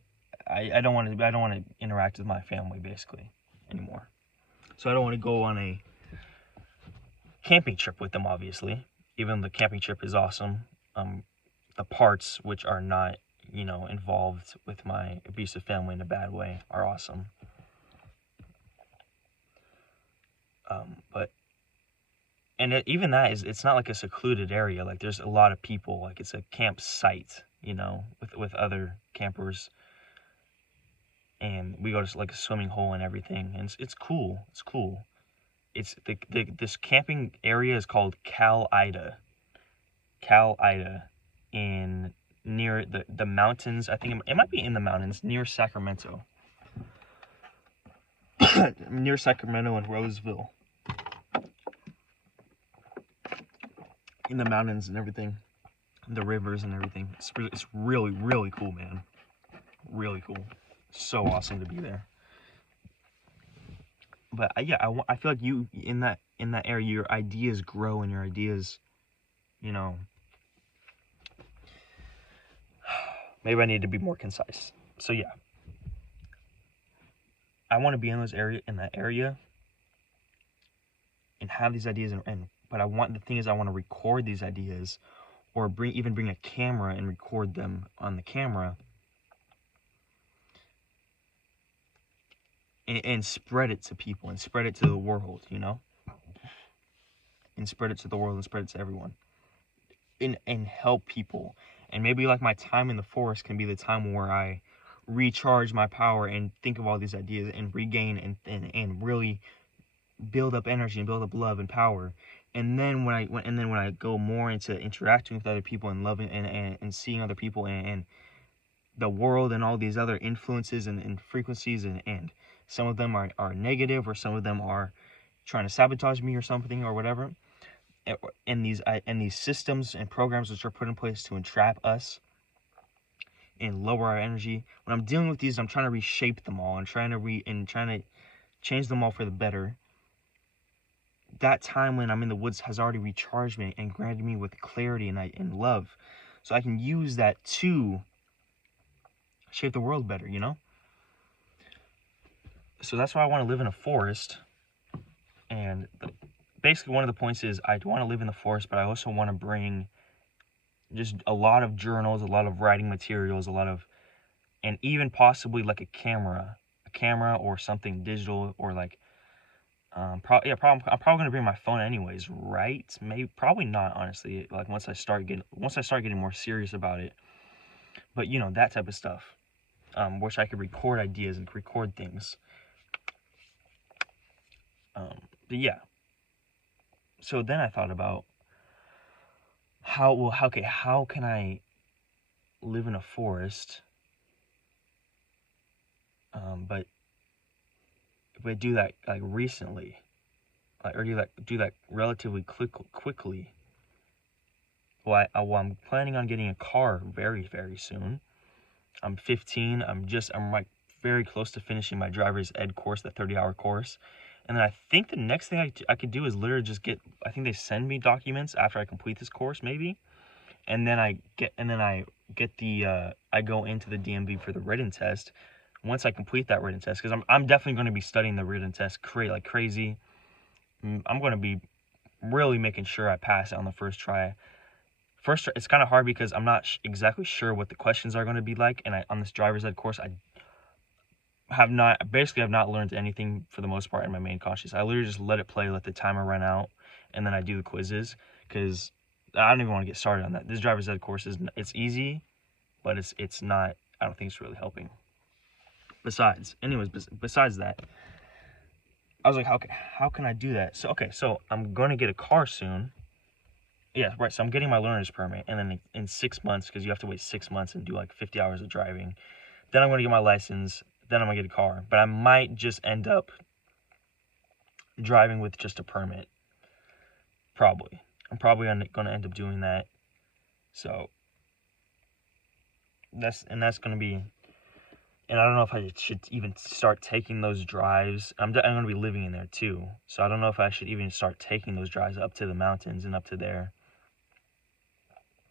I don't want to interact with my family, basically, anymore. So I don't want to go on a camping trip with them, obviously. Even the camping trip is awesome. The parts which are not, involved with my abusive family in a bad way are awesome. But even that it's not like a secluded area. Like there's a lot of people. Like it's a campsite, with other campers, and we go to like a swimming hole and everything, and it's cool. It's cool. It's this camping area is called Cal Ida, in near the mountains. I think it might be in the mountains near Sacramento. Near Sacramento and Roseville. In the mountains and everything. The rivers and everything. It's really, really cool, man. Really cool. So awesome to be there. But yeah, I feel like you in that area, your ideas grow, and your ideas, maybe I need to be more concise. So yeah, I want to be in that area, and have these ideas, but the thing is, I want to record these ideas, or bring a camera and record them on the camera, and spread it to people, and spread it to the world, and spread it to the world, and spread it to everyone, and help people. And maybe like my time in the forest can be the time where I recharge my power and think of all these ideas, and regain and really build up energy, and build up love and power. And then when I go more into interacting with other people, and loving and seeing other people, and the world, and all these other influences and frequencies, and some of them are negative, or some of them are trying to sabotage me or something, or whatever. And these systems and programs which are put in place to entrap us and lower our energy. When I'm dealing with these, I'm trying to reshape them all, and trying to change them all for the better. That time when I'm in the woods has already recharged me and granted me with clarity and love, so I can use that to shape the world better, So that's why I want to live in a forest. And basically one of the points is I want to live in the forest, but I also want to bring just a lot of journals, a lot of writing materials, and even possibly like a camera or something digital, or like I'm probably gonna bring my phone anyways, right? Maybe, probably not, honestly. Like once I start getting more serious about it, but that type of stuff, which I could record ideas and record things. But yeah. So then I thought about how can I live in a forest, but do that like recently, or do that relatively quickly, I'm planning on getting a car very, very soon. I'm 15. I'm like very close to finishing my driver's ed course, the 30-hour course. And then I think the next thing I could do is literally just I think they send me documents after I complete this course, maybe. And then I go into the DMV for the written test. Once I complete that written test, because I'm definitely going to be studying the written test like crazy. I'm going to be really making sure I pass it on the first try. It's kind of hard because I'm not exactly sure what the questions are going to be like, and on this driver's ed course, I have not learned anything for the most part in my main conscious. I literally just let it play, let the timer run out, and then I do the quizzes, because I don't even want to get started on that. This driver's ed course it's easy, but it's not. I don't think it's really helping. Besides that, I was like, how can I do that? So I'm going to get a car soon. Yeah, right. So I'm getting my learner's permit, and then in 6 months, because you have to wait 6 months and do like 50 hours of driving, then I'm going to get my license, then I'm going to get a car. But I might just end up driving with just a permit. Probably. I'm probably going to end up doing that. So that's going to be, and I don't know if I should even start taking those drives. I'm going to be living in there too. So I don't know if I should even start taking those drives up to the mountains and up to there,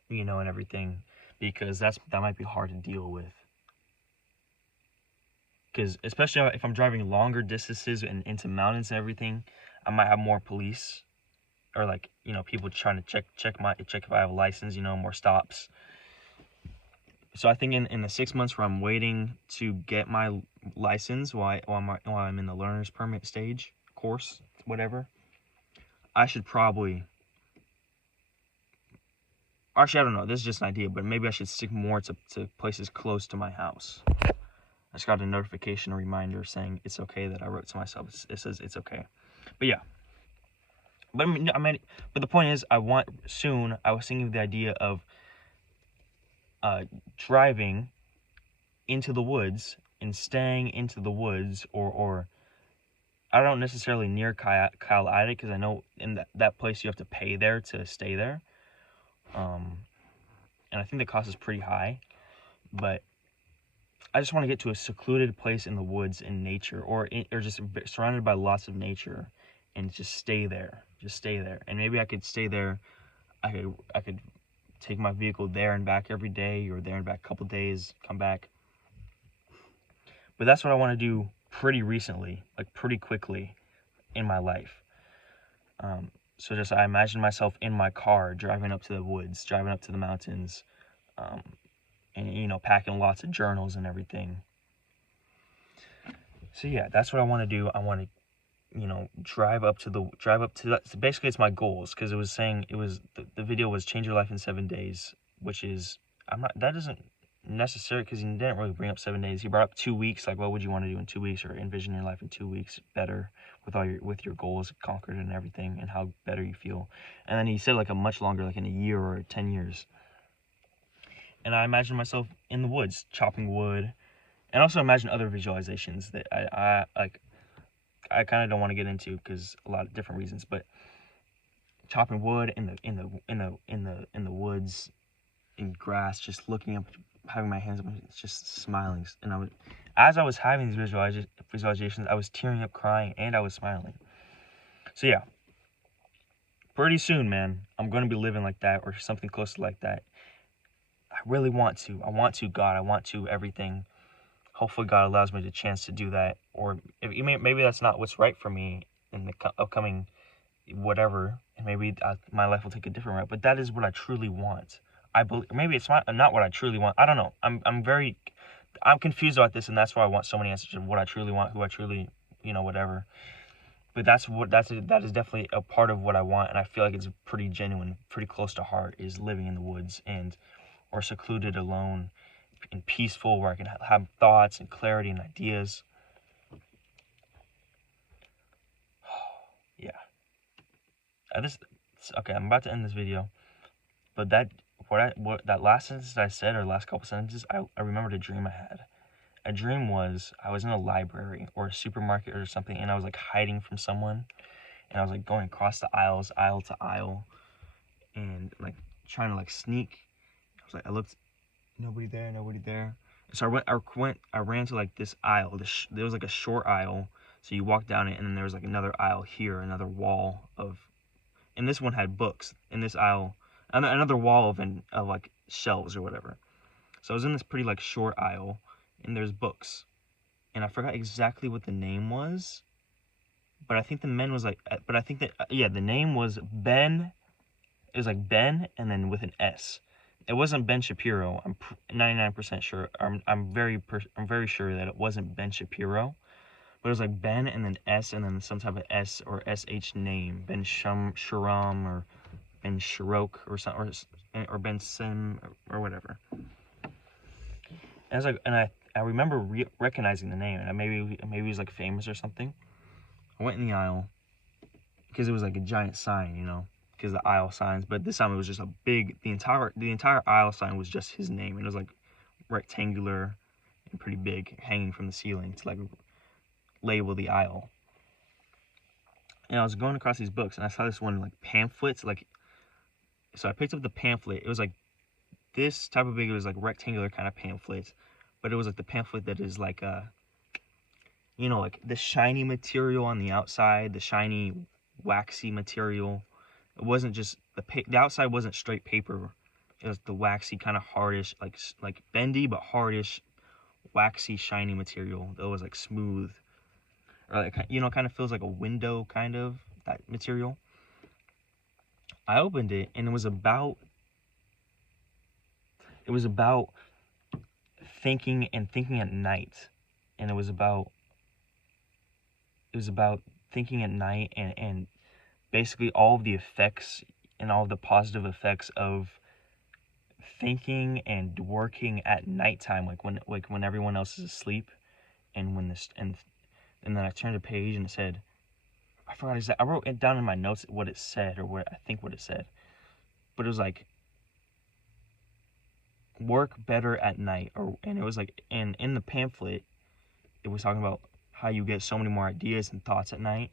and everything, because that might be hard to deal with. Because especially if I'm driving longer distances and into mountains and everything, I might have more police, or like, people trying to check if I have a license, more stops. So I think in the 6 months where I'm waiting to get my license, while I'm in the learner's permit stage, course, whatever, I should probably, actually, I don't know, this is just an idea, but maybe I should stick more to places close to my house. I just got a notification, a reminder saying it's okay that I wrote to myself. It says it's okay. But yeah. But but the point is, I was thinking of the idea of driving into the woods and staying into the woods, or I don't necessarily near Kyle Idle, because I know in that place you have to pay there to stay there. And I think the cost is pretty high, but I just want to get to a secluded place in the woods, in nature, or just surrounded by lots of nature, and just stay there. And maybe I could stay there. I could take my vehicle there and back every day, or there and back a couple days, come back. But that's what I want to do pretty recently, like pretty quickly in my life. So I imagine myself in my car driving up to the woods, driving up to the mountains, and packing lots of journals and everything. So yeah, that's what I want to do. I want to drive up to that. So basically, it's my goals, because it was saying, the video was change your life in 7 days, which is, that isn't necessary, because he didn't really bring up 7 days. He brought up 2 weeks, like what would you want to do in 2 weeks, or envision your life in 2 weeks better with your goals conquered and everything, and how better you feel. And then he said like a much longer, like in a year or 10 years. And I imagine myself in the woods chopping wood, and also imagine other visualizations that I kind of don't want to get into, because a lot of different reasons, but chopping wood in the woods, in grass, just looking up, having my hands up, just smiling. And as I was having these visualizations, I was tearing up, crying, and I was smiling. So yeah, pretty soon, man, I'm going to be living like that, or something close to like that. I really want to. I want to, God. I want to everything. Hopefully God allows me the chance to do that. Or maybe that's not what's right for me in the upcoming whatever. And maybe my life will take a different route. But that is what I truly want. I believe, maybe it's not what I truly want. I don't know. I'm confused about this, and that's why I want so many answers of what I truly want, who I truly, whatever. But that is definitely a part of what I want, and I feel like it's pretty genuine, pretty close to heart, is living in the woods or secluded, alone, and peaceful, where I can have thoughts and clarity and ideas. Yeah. Okay, I'm about to end this video, but that last sentence that I said, or last couple sentences, I remembered a dream I had. A dream was I was in a library or a supermarket or something, and I was like hiding from someone, and I was like going across the aisles, aisle to aisle, and like trying to like sneak. I looked, nobody there. So I ran to like this aisle. There was like a short aisle. So you walk down it, and then there was like another aisle here, another wall of, and this one had books. In this aisle, another wall of like shelves or whatever. So I was in this pretty like short aisle, and there's books, and I forgot exactly what the name was, but I think the name was the name was Ben. It was like Ben, and then with an S. It wasn't Ben Shapiro. I'm 99% sure. I'm very sure that it wasn't Ben Shapiro, but it was like Ben and then S and then some type of S or SH name, Ben Sharam or Ben Shirok or something, or Ben Sim or whatever. And I was like, and I remember recognizing the name, and maybe he was like famous or something. I went in the aisle because it was like a giant sign, you know, because the aisle signs. But this time it was just a big. The entire aisle sign was just his name, and it was like rectangular and pretty big, hanging from the ceiling to like label the aisle. And I was going across these books, and I saw this one like pamphlets, like. So I picked up the pamphlet. It was like this type of big. It was like rectangular kind of pamphlet, but it was like the pamphlet that is like you know, like the shiny material on the outside, the shiny waxy material. It wasn't just the outside wasn't straight paper. It was the waxy kind of hardish, like bendy but hardish, waxy shiny material that was like smooth, or like, you know, kind of feels like a window kind of, that material. I opened it, and it was about thinking at night, and it was about thinking at night, and basically all of the effects and all of the positive effects of thinking and working at nighttime, like when everyone else is asleep, and and then I turned a page and it said, I forgot exactly. I wrote it down in my notes what it said, or what it said, but it was like work better at night, and it was like, and in the pamphlet it was talking about how you get so many more ideas and thoughts at night.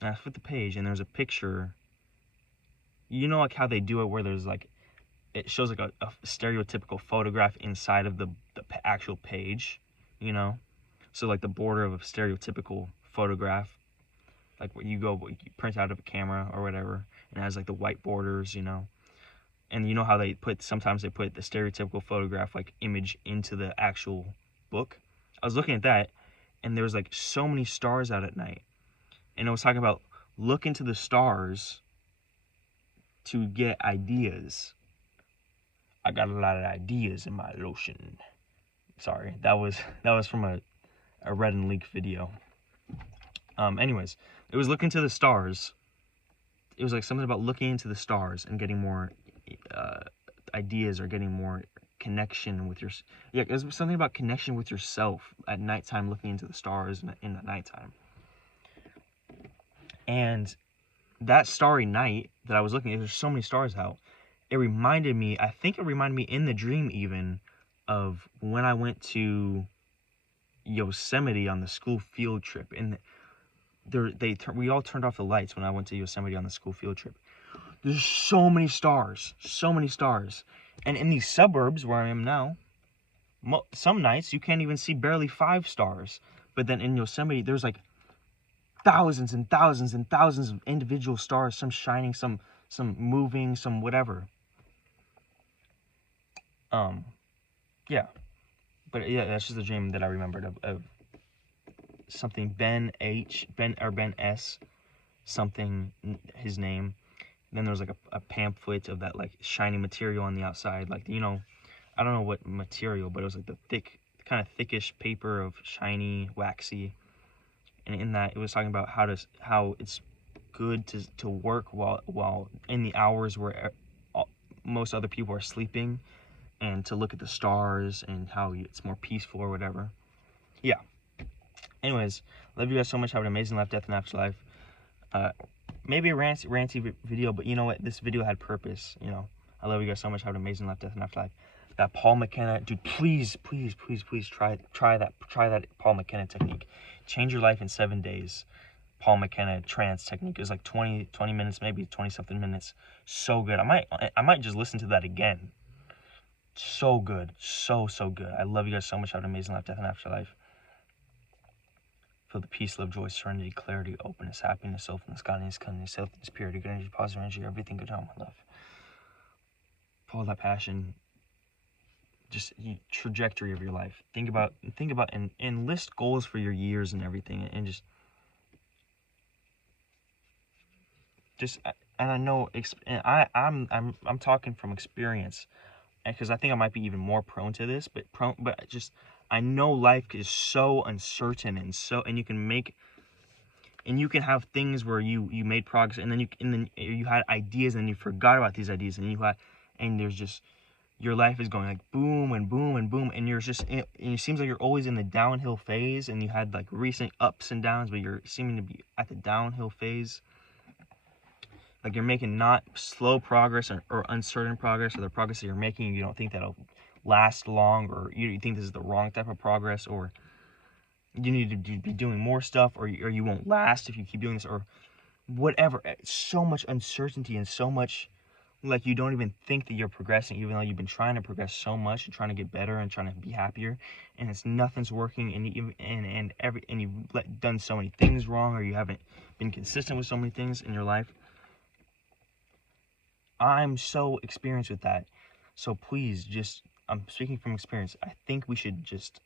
And I flipped the page, and there's a picture. You know, like how they do it, where there's like, it shows like a stereotypical photograph inside of the actual page, you know? So like the border of a stereotypical photograph, like what you print out of a camera or whatever, and it has like the white borders, you know? And you know how sometimes they put the stereotypical photograph like image into the actual book? I was looking at that, and there was like so many stars out at night. And it was talking about look into the stars to get ideas. I got a lot of ideas in my lotion. Sorry, that was from a Red and Leak video. Anyways, it was looking to the stars. It was like something about looking into the stars and getting more ideas, or getting more connection with it was something about connection with yourself at nighttime, looking into the stars in the nighttime. And that starry night that I was looking at, there's so many stars out. I think it reminded me in the dream even of when I went to Yosemite on the school field trip. And we all turned off the lights when I went to Yosemite on the school field trip. There's so many stars. And in these suburbs where I am now, some nights you can't even see barely 5 stars. But then in Yosemite, there's like thousands and thousands and thousands of individual stars, some shining, some moving, some whatever. Yeah. But yeah, that's just a dream that I remembered of something Ben S, something, his name. And then there was like a pamphlet of that like shiny material on the outside, like, you know, I don't know what material, but it was like the kind of thickish paper of shiny, waxy. And in that, it was talking about how it's good to work while in the hours where most other people are sleeping, and to look at the stars, and how it's more peaceful or whatever. Yeah. Anyways, love you guys so much. Have an amazing life, death, and afterlife. Maybe a ranty video, but you know what? This video had purpose, you know. I love you guys so much. Have an amazing life, death, and afterlife. That Paul Mckenna, dude, please try that Paul Mckenna technique. Change your life in 7 days. Paul Mckenna trance technique. It was like 20 minutes, maybe 20 something minutes. So good. I might just listen to that again. So good. So good. I love you guys so much. Have an amazing life, death, and afterlife. Feel the peace, love, joy, serenity, clarity, openness, happiness, openness, godliness, kindness, selfness, purity, good energy, positive energy, everything good on my love. Follow that passion. Just trajectory of your life. Think about and list goals for your years and everything, and just and I know I'm talking from experience, because I think I might be even more prone to this, but I know life is so uncertain, and you can have things where you made progress, and then you had ideas, and you forgot about these ideas, and there's just, your life is going like boom and boom and boom, and it seems like you're always in the downhill phase, and you had like recent ups and downs, but you're seeming to be at the downhill phase. Like you're making not slow progress or uncertain progress, or the progress that you're making, you don't think that'll last long, or you think this is the wrong type of progress, or you need to be doing more stuff, or you won't last if you keep doing this, or whatever. So much uncertainty, and so much, like, you don't even think that you're progressing, even though you've been trying to progress so much and trying to get better and trying to be happier, and nothing's working, and you've done so many things wrong, or you haven't been consistent with so many things in your life. I'm so experienced with that. So please, I'm speaking from experience. I think we should just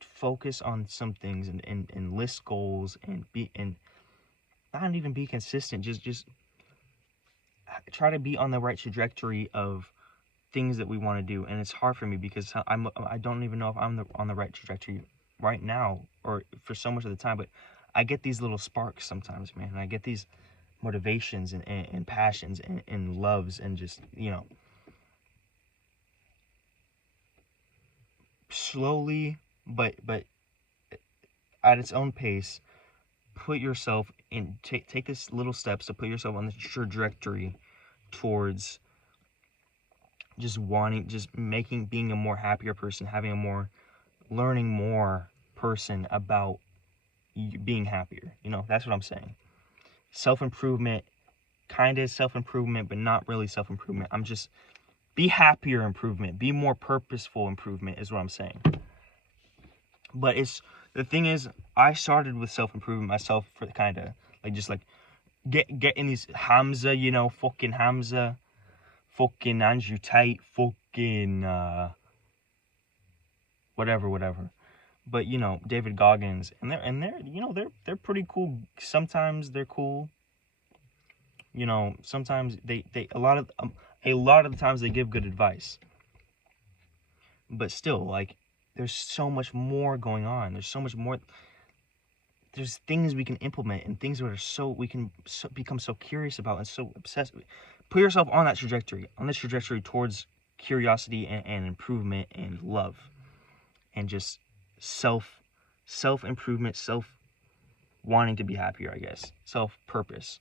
focus on some things, and list goals, and not even be consistent. Just try to be on the right trajectory of things that we want to do. And it's hard for me, because I don't even know if I'm on the right trajectory right now, or for so much of the time, but I get these little sparks sometimes, man. And I get these motivations and passions and loves, and just, slowly, but at its own pace, put yourself in, take this little steps to put yourself on the trajectory towards being a more happier person, learning more person about being happier. That's what I'm saying. Self-improvement, kind of self-improvement, but not really self-improvement. I'm just, be happier improvement, be more purposeful improvement is what I'm saying. But the thing is, I started with self-improvement myself, for the kind of like, just like getting these Hamza, fucking Hamza, fucking Andrew Tate, fucking whatever. But David Goggins, and they're pretty cool. Sometimes they're cool. Sometimes they a lot of the times they give good advice. But still, like, there's so much more going on. There's so much more. There's things we can implement, and things that we can become so curious about, and so obsessed with. Put yourself on that trajectory, towards curiosity and improvement and love, and just self-improvement, wanting to be happier, I guess. Self-purpose.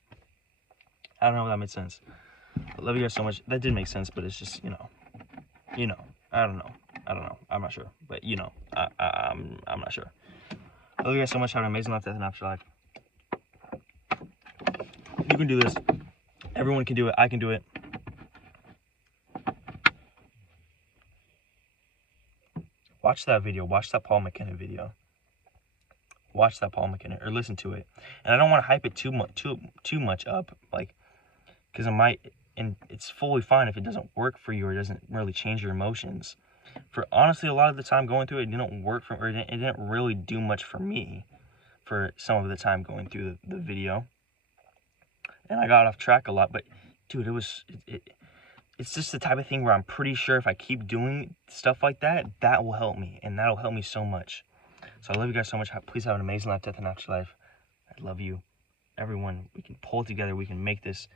I don't know if that made sense. I love you guys so much. That did make sense, but it's just, I don't know. I'm not sure. But, I'm not sure. I love you guys so much. Have an amazing life, death, and afterlife. You can do this. Everyone can do it. I can do it. Watch that video. Watch that Paul Mckenna video. Watch that Paul Mckenna, or listen to it. And I don't want to hype it too much up, like, because and it's fully fine if it doesn't work for you, or it doesn't really change your emotions. For honestly, a lot of the time going through it, didn't work for, or it didn't really do much for me for some of the time going through the video. And I got off track a lot, but dude, it's just the type of thing where I'm pretty sure if I keep doing stuff like that, that will help me, and that'll help me so much. So I love you guys so much. Please have an amazing life, death, and afterlife. I love you. Everyone, we can pull together. We can make this.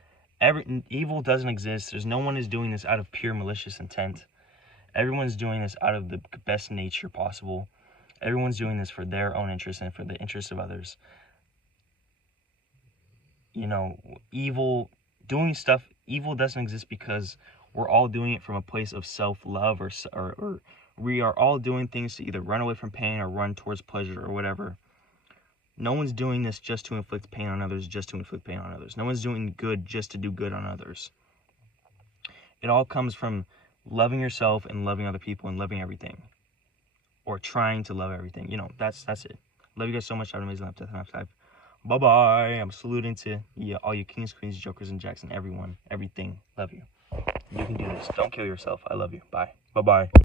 Evil doesn't exist. There's no one is doing this out of pure malicious intent. Everyone's doing this out of the best nature possible. Everyone's doing this for their own interest and for the interest of others. Evil doesn't exist because we're all doing it from a place of self-love, or we are all doing things to either run away from pain or run towards pleasure or whatever. No one's doing this just to inflict pain on others, just to inflict pain on others. No one's doing good just to do good on others. It all comes from loving yourself and loving other people and loving everything. Or trying to love everything. You know, that's it. Love you guys so much. Have an amazing life, death, and afterlife. Bye-bye. I'm saluting to all you kings, queens, jokers, and jacks, and everyone, everything. Love you. You can do this. Don't kill yourself. I love you. Bye. Bye-bye.